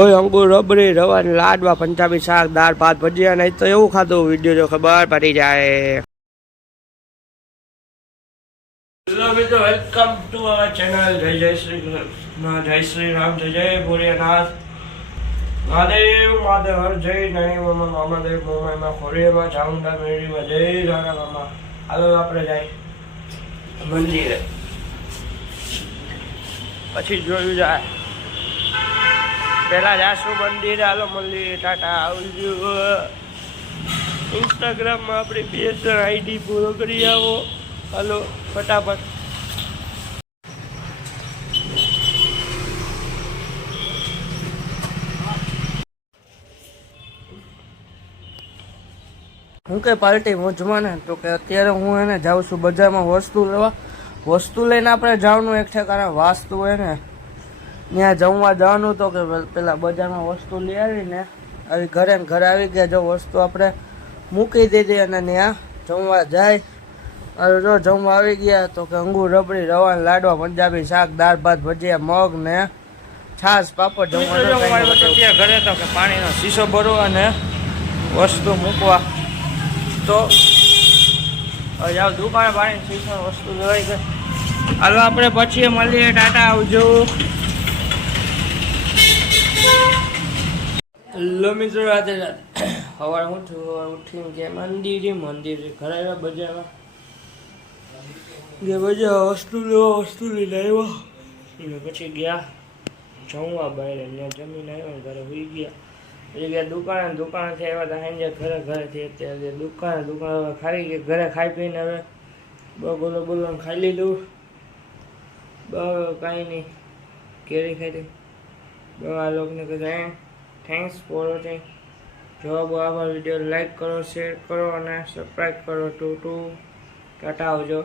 ઓય અંગુર રબડી રવા લાડવા પંજાબી શાક દાળ ભાત ભજીયા નહીં તો એવું ખાધું વિડીયો જો ખબર પડી જાય. હેલો મિત્રો, વેલકમ ટુ અવર ચેનલ. જય શ્રી કૃષ્ણ, જય શ્રી રામ, જય ભોલેનાથ. મહાદેવ મહાદેવ હર જય નહીં મહાદેવ મોમાં ખોરીમાં ચામુંડા મેળીમાં જય રાણા મામા. હાલો આપણે જાય મંદિરે, પછી જોયું જાય. પેલા જાશું મંદિરે. હાલો મંદિરે, ટાટા આવજો. ઇન્સ્ટાગ્રામમાં આપણી 2 આઈડી પૂરો કરી આવો. હાલો ફટાફટ. હું કે પાર્ટી મોજમાં ને તો કે અત્યારે હું એને જાઉં છું બજારમાં વસ્તુ લેવા. વસ્તુ લઈને આપણે જવાનું એક ઠેકાણે વાસ્તુ હોય ને ત્યાં જમવા જવાનું. તો કે પેલા બજારમાં વસ્તુ લઈ આવીને આવી ઘરે ને ઘરે આવી ગયા. જો વસ્તુ આપણે મૂકી દીધી અને ત્યાં જમવા જાય. અરે જો જમવા આવી ગયા તો કે અંગુર રબડી રવા લાડવા પંજાબી શાક દાળ ભાત ભજીયા મગ ને છાશ પાપડ જમવા. ઘરે તો કે પાણીનો શીશો ભરવા અને વસ્તુ મૂકવા. તો જાઓ દુકાને પાણી શીશો વસ્તુ લેવાઈ ગઈ. હાલો આપણે પછી મળીએ. ટાટા આવજો. હેલો મિત્રો, રાધે રાધે. સવારે ઉઠીને ગયા મંદિરે ઘરે આવ્યા બજારમાં ગયા. બજાર વસ્તુ લઈને આવ્યા. પછી ગયા જમવા બહાર. ત્યાં જમીને આવ્યા ઘરે સુઈ ગયા. પછી ગયા દુકાનેથી આવ્યા હતા સાંજે ઘરેથી. અત્યારે દુકાન ખાઈ ગયા. ઘરે ખાઈ પીને હવે બોલો ખાઈ લીધું. કાંઈ નહીં, કેરી ખાઈ. આ લોકોને કહે થેન્ક્સ ફોર વોચિંગ. જવાબ આભાર. વિડીયો લાઈક કરો, શેર કરો અને સબસ્ક્રાઈબ કરો. ટાટા આવજો.